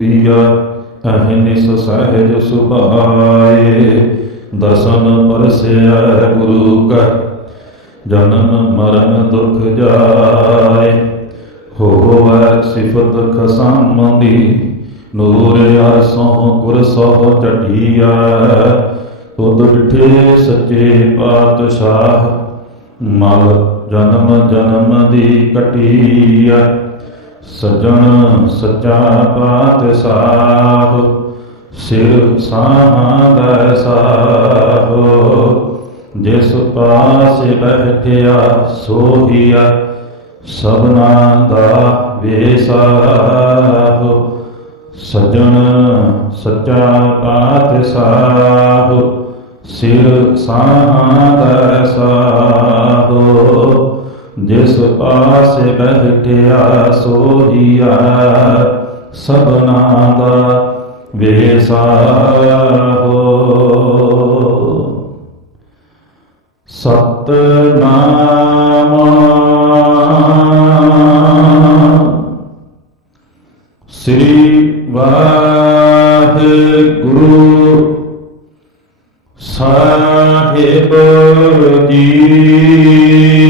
ਪਿਆ ਅਹਨਿਸ ਸਹਿਜ ਸੁਭਾਏ ਦਰਸ਼ਨ ਪਰਸਿਆ ਗੁਰੂ ਕਾ, ਜਨਮ ਮਰਨ ਦੁਖ ਜਾਏ। ਹੋਵੈ ਸਿਫਤ ਖਸਮ ਨੂਰ ਅਰਸੋਂ ਗੁਰ ਸੋ ਚਟਿਆ ਤੁਧ ਡਿਠੇ ਸੱਚੇ ਪਾਤਸ਼ਾਹ, ਮਲ ਜਨਮ ਜਨਮ ਦੀ ਕਟਿਆ ਸਜਣ ਸੱਚਾ ਪਾਤਸ਼ਾਹ, ਸਿਰ ਸਾਹਾਂ ਸਾਹੋ। ਜਿਸ ਪਾਸੇ ਬੈਠਿਆ, ਸੋਹੀਆ ਸਭਨਾ ਦਾ ਵੇਸਾਹੋ। ਸਜਣ ਸੱਚਾ ਪਾਤਸ਼ਾਹ, ਸਿਰ ਸਾਹਾਂ ਸਾਹੋ। ਜਿਸ ਪਾਸੇ ਬੈਠਿਆ ਸੋਹੀਆ ਸਭਨਾ ਦਾ ਵੇਸਾਹੋ ਸਤਨਾਮ। ਸ੍ਰੀ ਵਾਹਿਗੁਰੂ ਸਾਹਿਬ ਜੀ।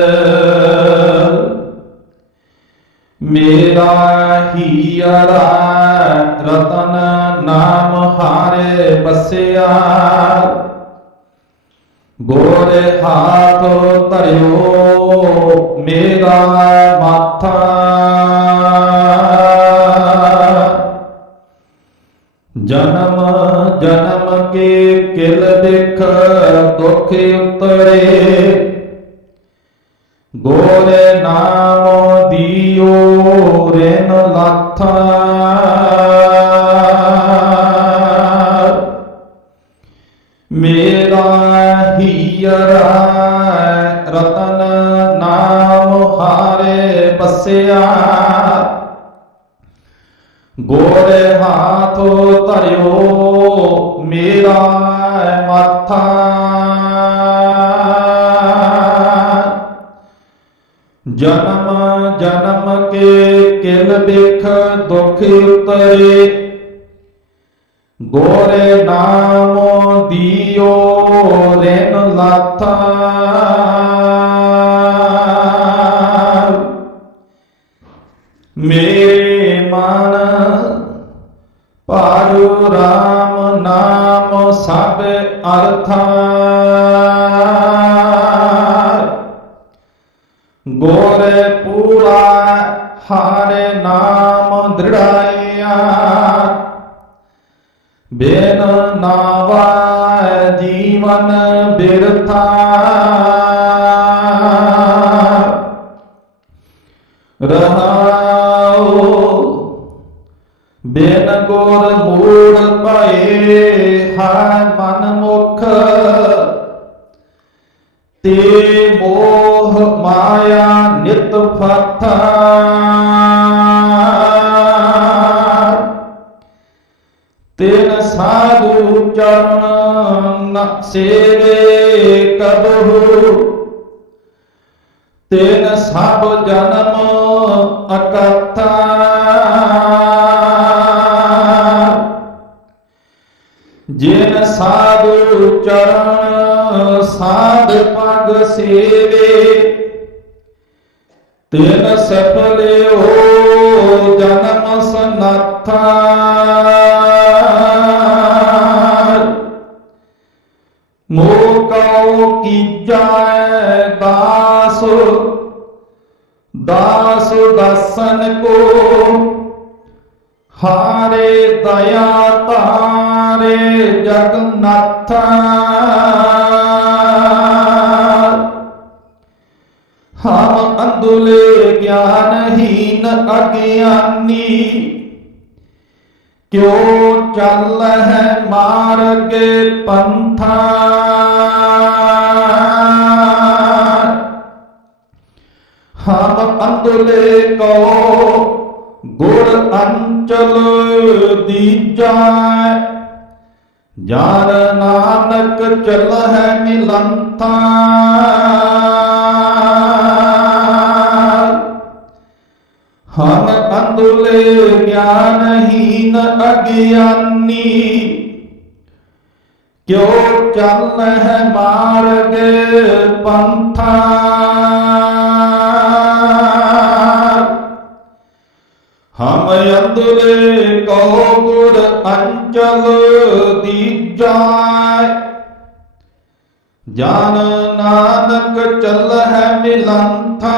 ਮੇਰਾ ਹੀਰਾ ਰਤਨ ਨਾਮ ਹਾਰੇ ਬਸਿਆ। ਗੋਰੇ ਹਾਥ ਧਰਿਓ, ਮੇਰਾ ਮਾਥਾ। ਜਨਮ ਜਨਮ ਕੇ ਕਿਲ ਦੇਖ, ਦੁਖ ਉਤਰੇ। ਗੋਰੇ ਨਾਮ ਦੀਓ ਰੇਨ ਲਾਥਾ ਮੇਰਾ ਹੀਰਾ ਰਤਨ ਨਾਮ ਹਾਰੇ ਬਸਿਆ ਗੋਰੇ ਹਾਥੋ ਧਰਿਓ ਮੇਰਾ ਮਾਥਾ। ਜਨਮ ਜਨਮ ਕੇ ਕਿਲ ਬਿਖ ਦੁਖ ਉਤਰੇ। ਗੋਰੇ ਨਾਮ ਦੀਓ, ਰੇਨ ਲਾਥਾ। ਮੇਰੇ ਮਨ ਪਾਰੂ RAM ਨਾਮ ਸਭ ਅਰਥਾ। ਗੋਰੇ ਪੂਰਾ ਹਾਰੇ ਨਾਮ ਦ੍ਰਿੜਾਇਆ। ਬੇਨ ਨਾਵਾ ਜੀਵਨ ਬਿਰਥਾ। ਰਹਾਉ ਬੇਨ ਗੁਰ ਮੂੜ ਭਏ ਹੈ ਮਨ ਮੁਖ। ਤੇ ਮੋਹ ਮਾਇਆ ਫਥਾ ਤੇਨ ਸਾਧੂ ਚਰਨ ਨ ਸੇਵੇ ਕਬਹੂ। ਤੇਨ ਸਭ ਜਨਮ ਅਕਥਾ ਜਿਨ ਸਾਧੂ ਚਰਨ ਸਾਧ ਪਗ ਸੇਵੇ ਤਿਨ ਸਫਲੇ ਹੋ ਜਨਮ ਸਨਾਥਾ। ਮੋਹ ਕਉ ਕੀਜੈ ਦਾਸ। ਦਾਸ ਦਸਨ ਕੋ ਹਾਰੇ ਦਇਆ ਤਾਰੇ ਜਗਨਨਾਥਾ ਹਮ ਗਿਆਨਹੀਨ ਅਗਿਆਨੀ। ਕਿਉ ਚੱਲ ਹੈ ਮਾਰਗੇ ਪੰਥਾ? ਹਮ ਅੰਦਲੇ ਕੋ ਗੁਰ ਅੰਚਲ ਦੀਜੈ। ਜਨ ਨਾਨਕ ਚੱਲ ਹੈ ਮਿਲੰਥਾ। ਅੰਦੁਲੇ ਗਿਆਨਹੀਨ ਅਗਿਆਨੀ। ਕਿਉ ਚੱਲ ਹੈ ਮਾਰਗ ਪੰਥਾ? ਹਮ ਅੰਦੁਲੇ ਕੋ ਗੁਰ ਅੰਚਲ ਦੀਜੈ ਜਨ ਨਾਨਕ ਚੱਲ ਹੈ ਮਿਲੰਥਾ।